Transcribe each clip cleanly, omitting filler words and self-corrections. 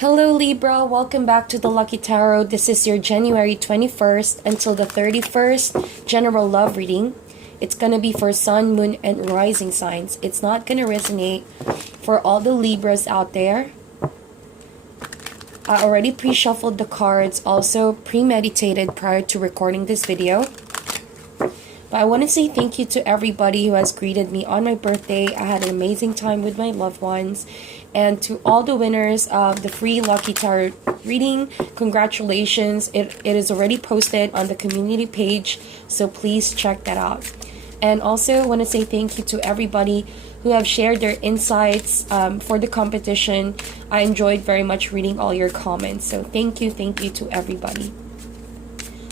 Hello Libra, welcome back to the Lucky Tarot. This is your January 21st until the 31st general love reading. It's going to be for Sun, Moon, and Rising signs. It's not going to resonate for all the Libras out there. I already pre-shuffled the cards, also premeditated prior to recording this video. But I want to say thank you to everybody who has greeted me on my birthday. I had an amazing time with my loved ones. And to all the winners of the free Lucky Tarot reading, congratulations. It is already posted on the community page, so please check that out. And also I want to say thank you to everybody who have shared their insights for the competition. I enjoyed very much reading all your comments. So thank you to everybody.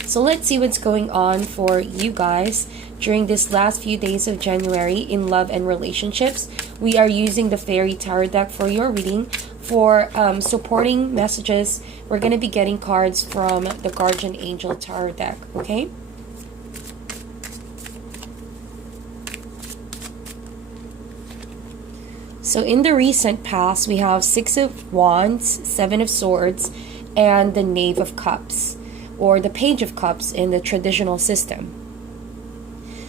So let's see what's going on for you guys during this last few days of January in love and relationships. We are using the Fairy Tarot deck for your reading. For supporting messages, we're going to be getting cards from the Guardian Angel Tarot deck, okay? So in the recent past, we have Six of Wands, Seven of Swords, and the Knave of Cups, or the Page of Cups in the traditional system.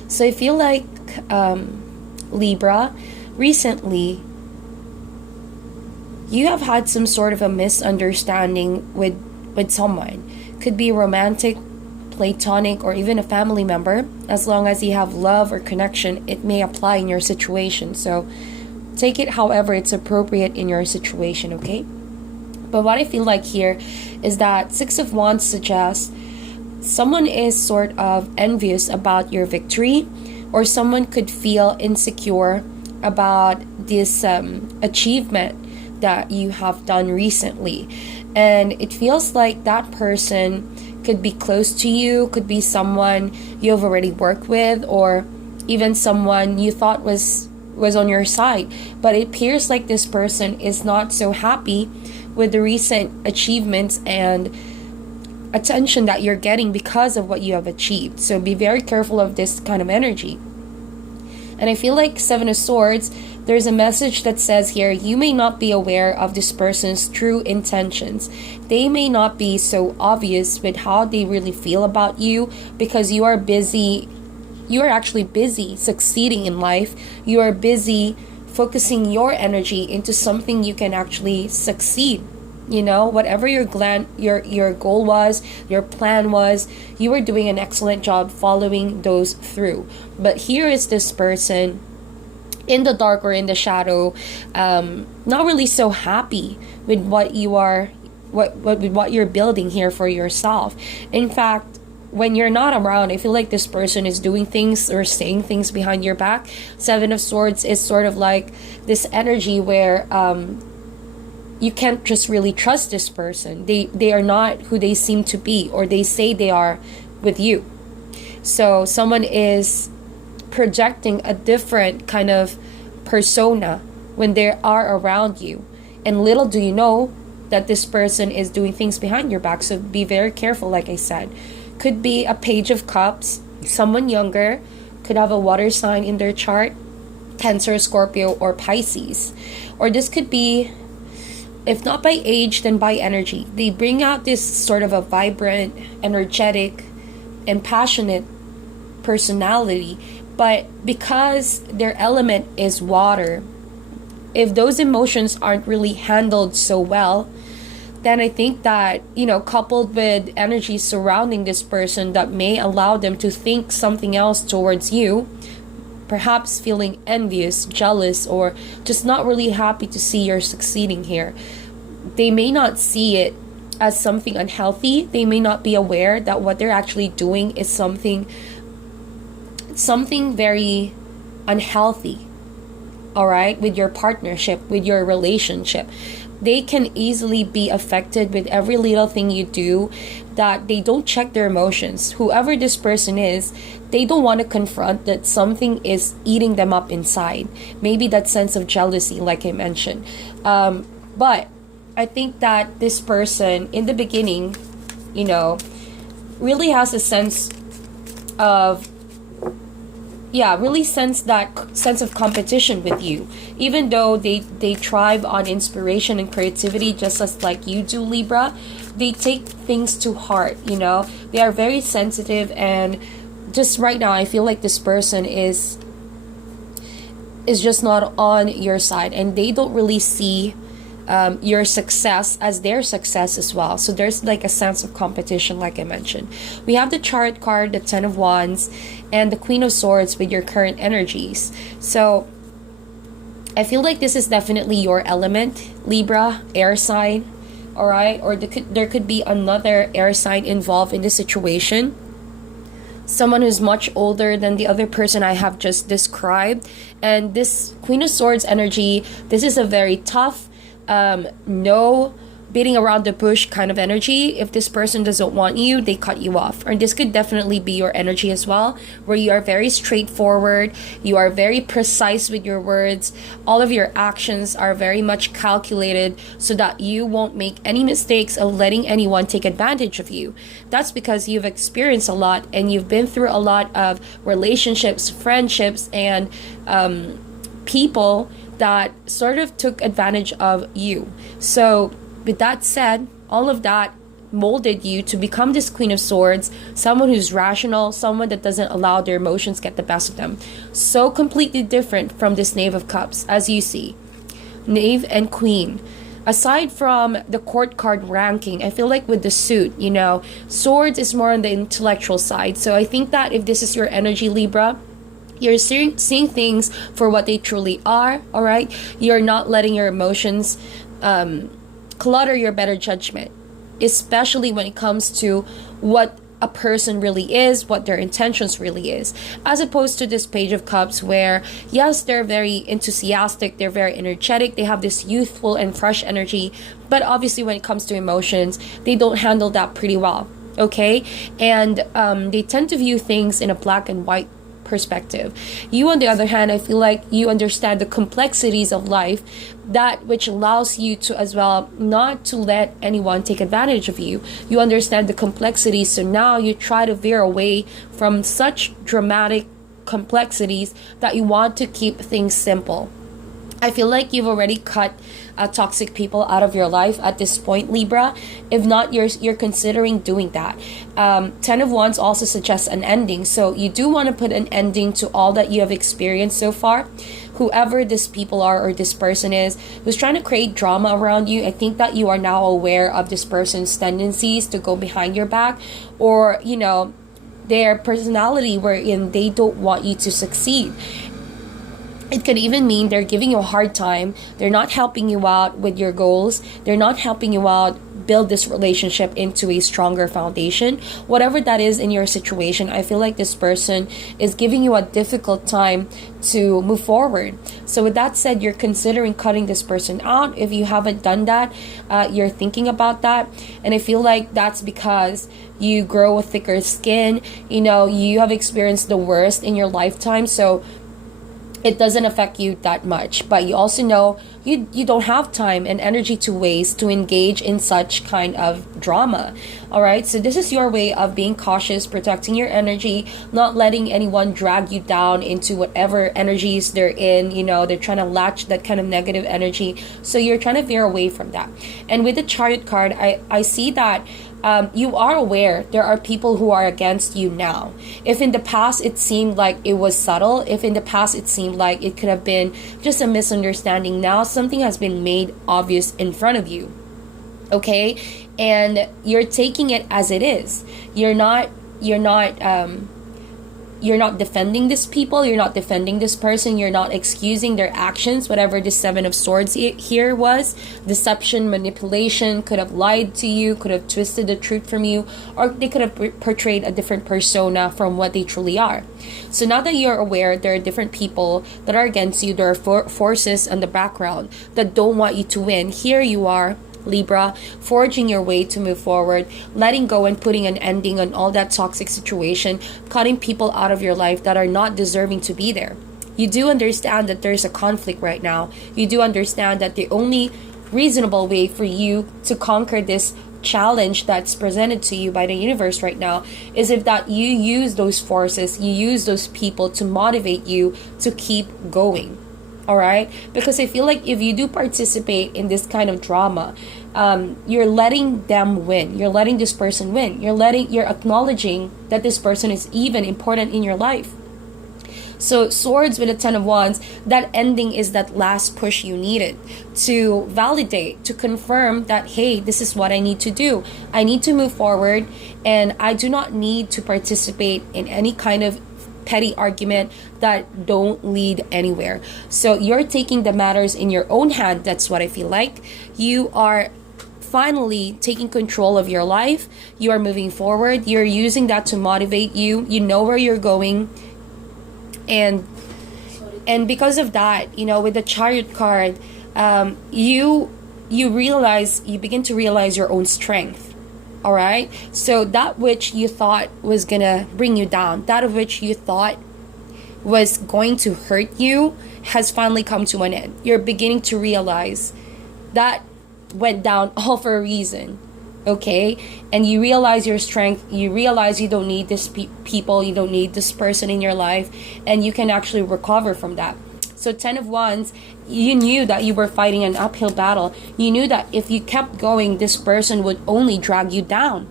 So I feel like Libra, recently you have had some sort of a misunderstanding with someone. Could be romantic, platonic, or even a family member. As long as you have love or connection, it may apply in your situation. So take it however it's appropriate in your situation, okay? But what I feel like here is that Six of Wands suggests someone is sort of envious about your victory, or someone could feel insecure about this achievement that you have done recently. And it feels like that person could be close to you, could be someone you have already worked with, or even someone you thought was on your side. But it appears like this person is not so happy with the recent achievements and attention that you're getting because of what you have achieved. So be very careful of this kind of energy. And I feel like Seven of Swords, there's a message that says here, you may not be aware of this person's true intentions. They may not be so obvious with how they really feel about you because you are busy. You are actually busy succeeding in life. You are busy focusing your energy into something you can actually succeed. You know, whatever your goal was, your plan was, you were doing an excellent job following those through. But here is this person in the dark or in the shadow, not really so happy with what you are, what you're building here for yourself. In fact, when you're not around, I feel like this person is doing things or saying things behind your back. Seven of Swords is sort of like this energy where you can't just really trust this person. They are not who they seem to be, or they say they are with you. So someone is projecting a different kind of persona when they are around you. And little do you know that this person is doing things behind your back. So be very careful, like I said. Could be a Page of Cups, someone younger, could have a water sign in their chart, Cancer, Scorpio, or Pisces. Or this could be, if not by age, then by energy. They bring out this sort of a vibrant, energetic, and passionate personality. But because their element is water, if those emotions aren't really handled so well, then I think that, you know, coupled with energy surrounding this person that may allow them to think something else towards you, perhaps feeling envious, jealous, or just not really happy to see you're succeeding here. They may not see it as something unhealthy. They may not be aware that what they're actually doing is something very unhealthy, all right, with your partnership, with your relationship. They can easily be affected with every little thing you do, that they don't check their emotions. Whoever this person is, they don't want to confront that something is eating them up inside. Maybe that sense of jealousy, like I mentioned. But I think that this person, in the beginning, you know, really has a sense of yeah, really sense that sense of competition with you, even though they thrive on inspiration and creativity just as like you do, Libra. They take things to heart, you know. They are very sensitive, and just right now I feel like this person is just not on your side, and they don't really see your success as their success as well. So there's like a sense of competition, like I mentioned. We have the Chariot card, the Ten of Wands, and the Queen of Swords with your current energies. So I feel like this is definitely your element, Libra, air sign, all right? Or there could be another air sign involved in the situation. Someone who's much older than the other person I have just described. And this Queen of Swords energy, this is a very tough, no beating around the bush kind of energy. If this person doesn't want you, they cut you off. And this could definitely be your energy as well, where you are very straightforward, you are very precise with your words, all of your actions are very much calculated so that you won't make any mistakes of letting anyone take advantage of you. That's because you've experienced a lot and you've been through a lot of relationships, friendships, and people that sort of took advantage of you. So with that said, all of that molded you to become this Queen of Swords, someone who's rational, someone that doesn't allow their emotions get the best of them. So completely different from this Knave of Cups, as you see. Knave and Queen. Aside from the court card ranking, I feel like with the suit, you know, Swords is more on the intellectual side. So I think that if this is your energy, Libra, you're seeing things for what they truly are, all right? You're not letting your emotions clutter your better judgment, especially when it comes to what a person really is, what their intentions really is, as opposed to this Page of Cups where, yes, they're very enthusiastic, they're very energetic, they have this youthful and fresh energy, but obviously when it comes to emotions, they don't handle that pretty well, okay? And they tend to view things in a black and white perspective. You, on the other hand, I feel like you understand the complexities of life, that which allows you to as well not to let anyone take advantage of you. You understand the complexities, so now you try to veer away from such dramatic complexities that you want to keep things simple. I feel like you've already cut toxic people out of your life at this point, Libra. If not, you're considering doing that. Ten of Wands also suggests an ending, so you do want to put an ending to all that you have experienced so far. Whoever this people are or this person is who's trying to create drama around you, I think that you are now aware of this person's tendencies to go behind your back, or, you know, their personality wherein they don't want you to succeed. It could even mean they're giving you a hard time. They're not helping you out with your goals. They're not helping you out build this relationship into a stronger foundation. Whatever that is in your situation, I feel like this person is giving you a difficult time to move forward. So with that said, you're considering cutting this person out. If you haven't done that, you're thinking about that. And I feel like that's because you grow a thicker skin. You know, you have experienced the worst in your lifetime. So it doesn't affect you that much, but you also know you don't have time and energy to waste to engage in such kind of drama. All right, so this is your way of being cautious, protecting your energy, not letting anyone drag you down into whatever energies they're in. You know, they're trying to latch that kind of negative energy, so you're trying to veer away from that. And with the Chariot card, I see that you are aware there are people who are against you now. If in the past it seemed like it was subtle, if in the past it seemed like it could have been just a misunderstanding, now something has been made obvious in front of you. Okay? And you're taking it as it is. You're not defending this people, you're not defending this person, you're not excusing their actions, whatever the Seven of Swords here was. Deception, manipulation, could have lied to you, could have twisted the truth from you, or they could have portrayed a different persona from what they truly are. So now that you're aware there are different people that are against you, there are forces in the background that don't want you to win, here you are, Libra, forging your way to move forward, letting go and putting an ending on all that toxic situation, cutting people out of your life that are not deserving to be there. You do understand that there's a conflict right now. You do understand that the only reasonable way for you to conquer this challenge that's presented to you by the universe right now is if that you use those forces, you use those people to motivate you to keep going. All right, because I feel like if you do participate in this kind of drama, you're letting them win, you're letting this person win, you're acknowledging that this person is even important in your life. So swords with a 10 of wands, that ending is that last push you needed to validate, to confirm that, hey, this is what I need to do. I need to move forward, and I do not need to participate in any kind of petty argument that don't lead anywhere. So you're taking the matters in your own hand. That's what I feel like. You are finally taking control of your life. You are moving forward. You're using that to motivate you. You know where you're going. And because of that, you know, with the Chariot card, you begin to realize your own strength. All right, so that which you thought was gonna bring you down, that of which you thought was going to hurt you, has finally come to an end. You're beginning to realize that went down all for a reason. Okay, and you realize your strength, you realize you don't need this people, you don't need this person in your life, and you can actually recover from that. So 10 of wands, you knew that you were fighting an uphill battle. You knew that if you kept going, this person would only drag you down.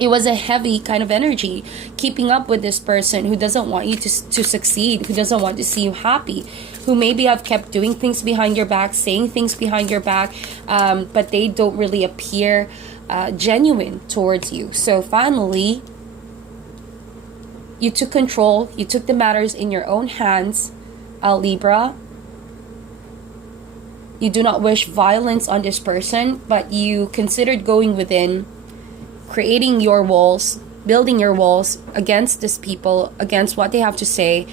It was a heavy kind of energy, keeping up with this person who doesn't want you to succeed, who doesn't want to see you happy, who maybe have kept doing things behind your back, saying things behind your back, but they don't really appear genuine towards you. So finally, you took control, you took the matters in your own hands, Libra. You do not wish violence on this person, but you considered going within, creating your walls, building your walls against these people, against what they have to say,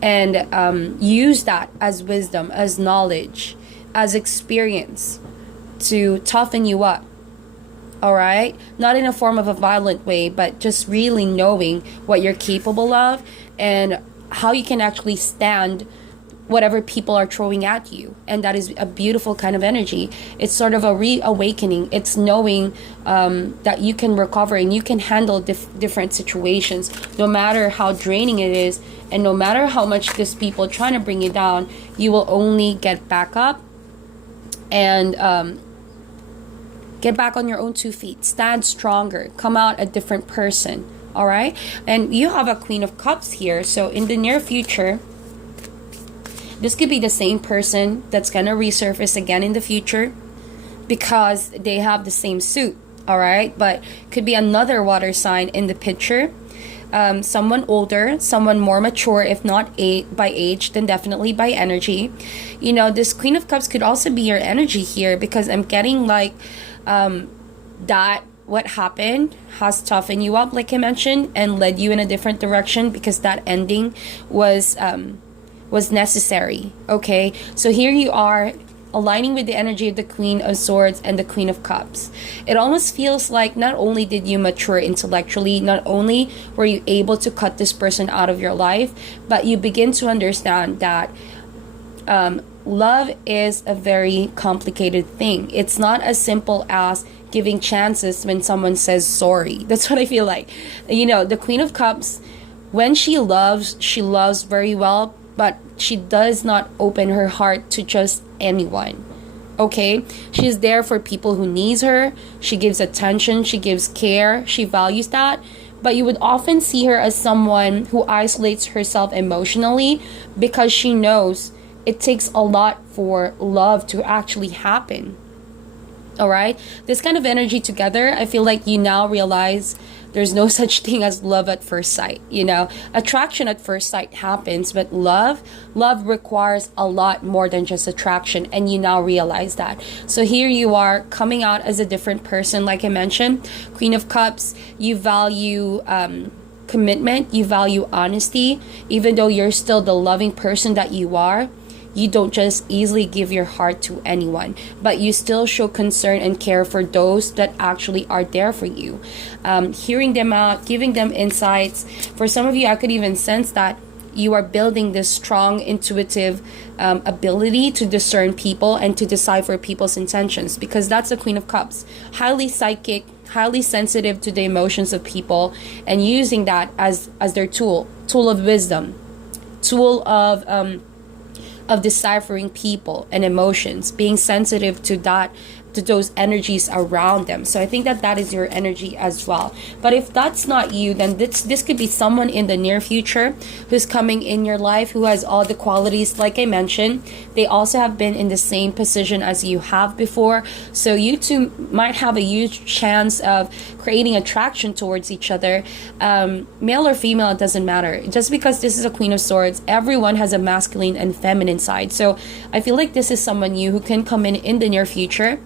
and use that as wisdom, as knowledge, as experience to toughen you up. All right, not in a form of a violent way, but just really knowing what you're capable of and how you can actually stand whatever people are throwing at you. And that is a beautiful kind of energy. It's sort of a reawakening. It's knowing that you can recover and you can handle different situations, no matter how draining it is, and no matter how much these people trying to bring you down, you will only get back up and get back on your own 2 feet, stand stronger, come out a different person. All right, and you have a Queen of Cups here. So in the near future, this could be the same person that's gonna resurface again in the future because they have the same suit. All right, but could be another water sign in the picture. Someone older, someone more mature, if not by age, then definitely by energy. You know, this Queen of Cups could also be your energy here, because I'm getting like that what happened has toughened you up, like I mentioned, and led you in a different direction, because that ending was necessary. Okay, so here you are aligning with the energy of the Queen of Swords and the Queen of Cups. It almost feels like not only did you mature intellectually, not only were you able to cut this person out of your life, but you begin to understand that love is a very complicated thing. It's not as simple as giving chances when someone says sorry. That's what I feel like. You know, the Queen of Cups, when she loves very well, but she does not open her heart to just anyone. Okay, she's there for people who needs her. She gives attention, she gives care, she values that. But you would often see her as someone who isolates herself emotionally, because she knows it takes a lot for love to actually happen. All right, this kind of energy together, I feel like you now realize there's no such thing as love at first sight. You know, attraction at first sight happens, but love requires a lot more than just attraction, and you now realize that. So here you are coming out as a different person. Like I mentioned, Queen of Cups, you value commitment, you value honesty. Even though you're still the loving person that you are, you don't just easily give your heart to anyone, but you still show concern and care for those that actually are there for you. Hearing them out, giving them insights. For some of you, I could even sense that you are building this strong intuitive ability to discern people and to decipher people's intentions, because that's the Queen of Cups. Highly psychic, highly sensitive to the emotions of people, and using that as their tool of wisdom, tool of deciphering people and emotions, being sensitive to that, to those energies around them. So I think that is your energy as well. But if that's not you, then this could be someone in the near future who's coming in your life who has all the qualities like I mentioned. They also have been in the same position as you have before, so you two might have a huge chance of creating attraction towards each other. Male or female, it doesn't matter. Just because this is a Queen of Swords, everyone has a masculine and feminine side. So I feel like this is someone new who can come in the near future,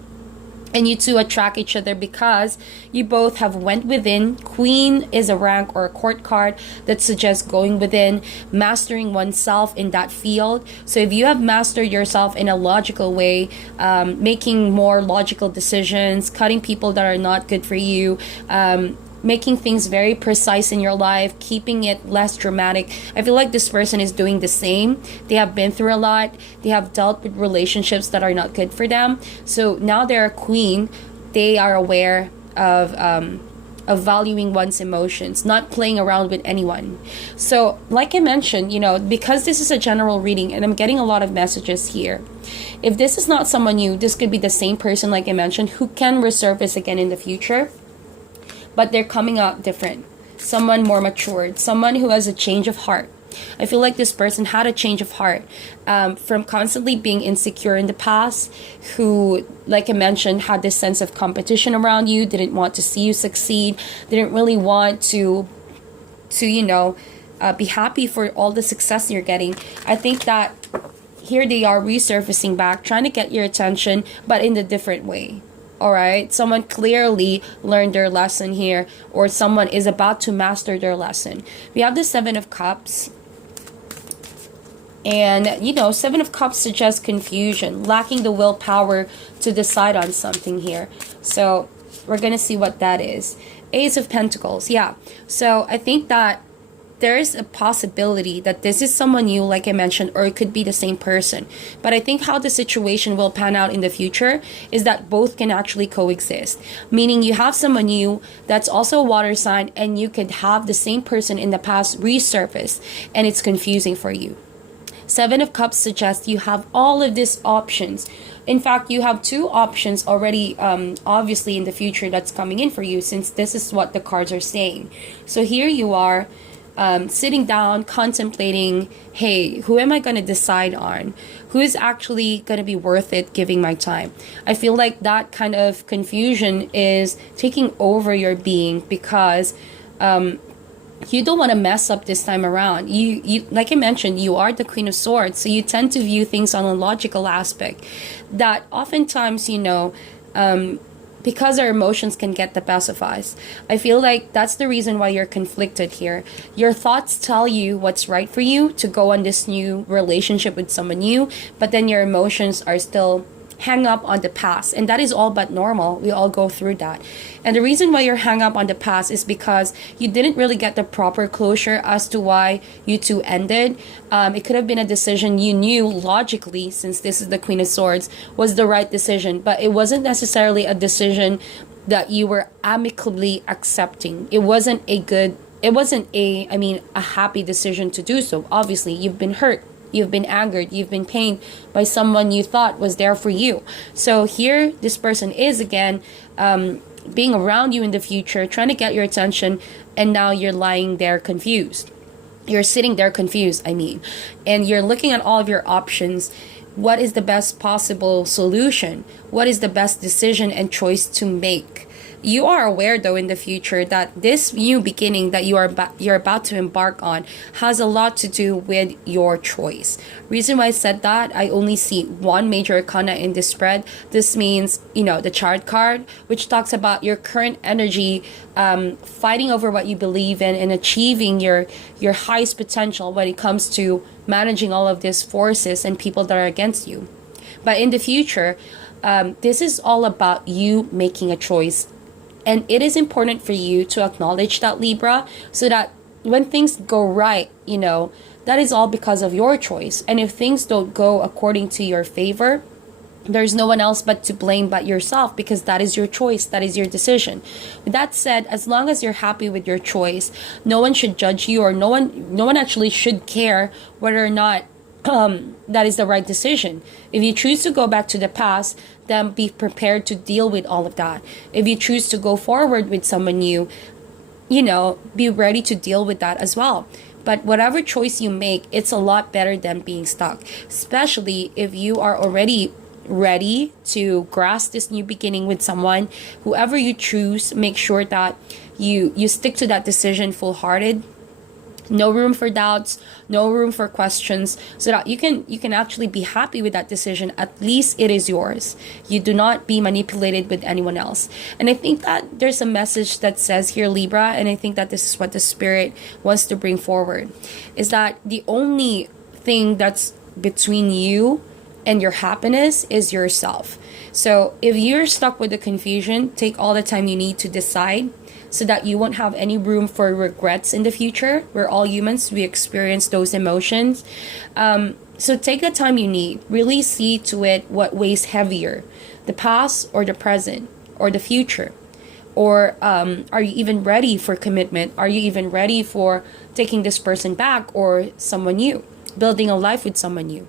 and you two attract each other because you both have went within. Queen is a rank or a court card that suggests going within, mastering oneself in that field. So if you have mastered yourself in a logical way, making more logical decisions, cutting people that are not good for you, making things very precise in your life, keeping it less dramatic. I feel like this person is doing the same. They have been through a lot. They have dealt with relationships that are not good for them. So now they're a queen. They are aware of valuing one's emotions, not playing around with anyone. So like I mentioned, because this is a general reading and I'm getting a lot of messages here, if this is not someone new, this could be the same person like I mentioned who can resurface again in the future, but they're coming out different. Someone more matured, someone who has a change of heart. I feel like this person had a change of heart from constantly being insecure in the past, who, like I mentioned, had this sense of competition around you, didn't want to see you succeed, didn't really want to be happy for all the success you're getting. I think that here they are resurfacing back, trying to get your attention, but in a different way. All right, someone clearly learned their lesson here, or someone is about to master their lesson. We have the Seven of Cups. And, Seven of Cups suggests confusion, lacking the willpower to decide on something here. So we're going to see what that is. Ace of Pentacles, yeah. So I think that there is a possibility that this is someone new, like I mentioned, or it could be the same person. But I think how the situation will pan out in the future is that both can actually coexist. Meaning you have someone new that's also a water sign, and you could have the same person in the past resurface, and it's confusing for you. Seven of Cups suggests you have all of these options. In fact, you have two options already, obviously, in the future that's coming in for you, since this is what the cards are saying. So here you are, sitting down, contemplating, hey, who am I going to decide on? Who is actually going to be worth it giving my time? I feel like that kind of confusion is taking over your being, because you don't want to mess up this time around. You like I mentioned, you are the Queen of Swords, so you tend to view things on a logical aspect that oftentimes, because our emotions can get the best of us. I feel like that's the reason why you're conflicted here. Your thoughts tell you what's right for you to go on this new relationship with someone new, but then your emotions are still hang up on the past, and that is all but normal. We all go through that. And the reason why you're hung up on the past is because you didn't really get the proper closure as to why you two ended. It could have been a decision you knew logically, since this is the Queen of Swords, was the right decision, but it wasn't necessarily a decision that you were amicably accepting. It wasn't a happy decision to do so. Obviously, you've been hurt. You've been angered, you've been pained by someone you thought was there for you. So here, this person is again being around you in the future, trying to get your attention, and now you're lying there confused. You're sitting there confused, and you're looking at all of your options. What is the best possible solution? What is the best decision and choice to make? You are aware, though, in the future that this new beginning that you're about to embark on has a lot to do with your choice. Reason why I said that, I only see one major arcana in this spread. This means, the Chariot card, which talks about your current energy, fighting over what you believe in and achieving your highest potential when it comes to managing all of these forces and people that are against you. But in the future, this is all about you making a choice. And it is important for you to acknowledge that, Libra, so that when things go right, that is all because of your choice. And if things don't go according to your favor, there's no one else but to blame but yourself, because that is your choice, that is your decision. With that said, as long as you're happy with your choice, no one should judge you, or no one actually should care whether or not that is the right decision. If you choose to go back to the past, then be prepared to deal with all of that. If you choose to go forward with someone new, be ready to deal with that as well. But whatever choice you make, it's a lot better than being stuck, especially if you are already ready to grasp this new beginning with someone. Whoever you choose, make sure that you stick to that decision full-hearted. No room for doubts, no room for questions, so that you can actually be happy with that decision. At least it is yours. You do not be manipulated with anyone else. And I think that there's a message that says here, Libra, and I think that this is what the Spirit wants to bring forward, is that the only thing that's between you and your happiness is yourself. So if you're stuck with the confusion, take all the time you need to decide, so that you won't have any room for regrets in the future. We're all humans, we experience those emotions. So take the time you need. Really see to it what weighs heavier, the past or the present or the future. Or are you even ready for commitment? Are you even ready for taking this person back or someone new, building a life with someone new?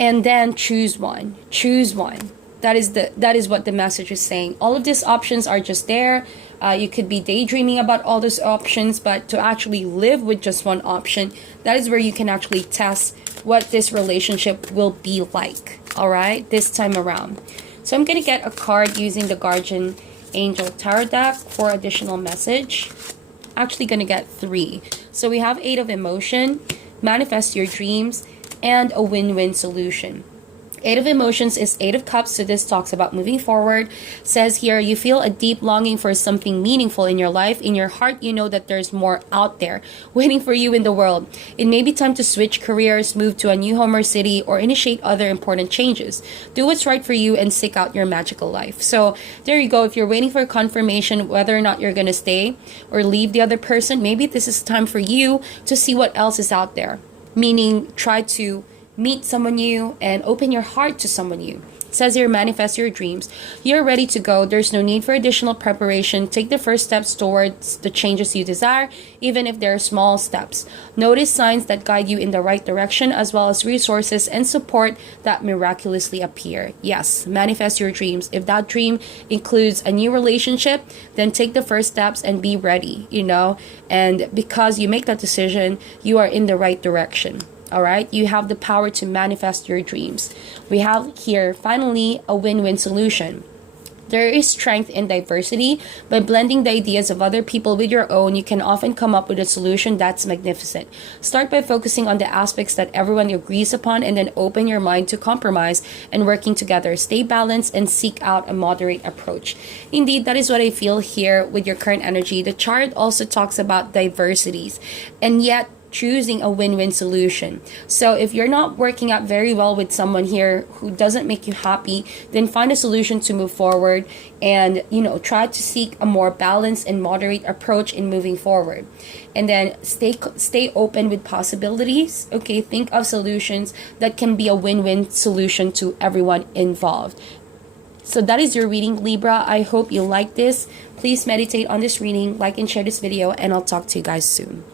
And then choose one. Choose one. That is what the message is saying. All of these options are just there. You could be daydreaming about all those options, but to actually live with just one option, that is where you can actually test what this relationship will be like. All right, this time around. So I'm gonna get a card using the Guardian Angel Tarot deck for additional message. Actually gonna get 3. So we have 8 of Emotion, Manifest Your Dreams, and a win-win solution. 8 of Emotions is 8 of Cups, so this talks about moving forward. Says here, you feel a deep longing for something meaningful in your life. In your heart, you know that there's more out there waiting for you in the world. It may be time to switch careers, move to a new home or city, or initiate other important changes. Do what's right for you and seek out your magical life. So there you go. If you're waiting for confirmation whether or not you're going to stay or leave the other person, maybe this is time for you to see what else is out there. Meaning, try to meet someone new and open your heart to someone new. It says here, manifest your dreams. You're ready to go. There's no need for additional preparation. Take the first steps towards the changes you desire, even if they're small steps. Notice signs that guide you in the right direction, as well as resources and support that miraculously appear. Yes, manifest your dreams. If that dream includes a new relationship, then take the first steps and be ready, and because you make that decision, you are in the right direction. All right, you have the power to manifest your dreams. We have here, finally, a win-win solution. There is strength in diversity. By blending the ideas of other people with your own, you can often come up with a solution that's magnificent. Start by focusing on the aspects that everyone agrees upon, and then open your mind to compromise and working together. Stay balanced and seek out a moderate approach. Indeed, that is what I feel here with your current energy. The chart also talks about diversities, and yet choosing a win-win solution. So if you're not working out very well with someone here who doesn't make you happy, then find a solution to move forward and try to seek a more balanced and moderate approach in moving forward. And then stay open with possibilities. Okay, think of solutions that can be a win-win solution to everyone involved. So that is your reading, Libra. I hope you like this. Please meditate on this reading, like and share this video, and I'll talk to you guys soon.